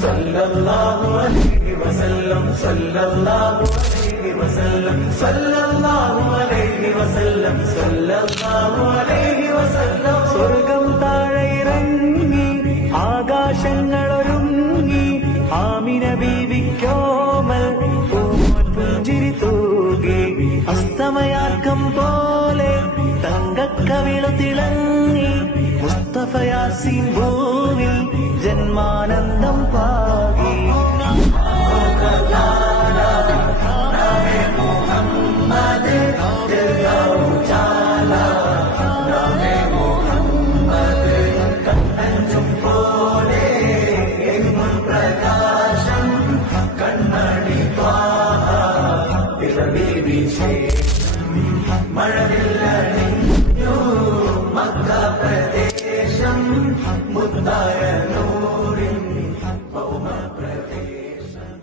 സല്ലല്ലാഹു അലൈഹി വസല്ലം സല്ലല്ലാഹു അലൈഹി വസല്ലം സല്ലല്ലാഹു അലൈഹി വസല്ലം സല്ലല്ലാഹു അലൈഹി വസല്ലം സ്വർഗം താഴെ ഇറങ്ങി ആകാശങ്ങളൊരുങ്ങി ആമിന ബീവിക്കോമൽ പുഞ്ചിരി തൂകി അസ്തമയാക്കം പോലെ തങ്കക്കവിളു തിളങ്ങി മുസ്തഫ യാസീൻ ഭൂവിൽ ജന്മാനന്ദം പാകി മഴവില്ലണിഞ്ഞു മക്ക പ്രദേശം മുത്തായ നൂറിൻ ഭൗമ പ്രദേശം.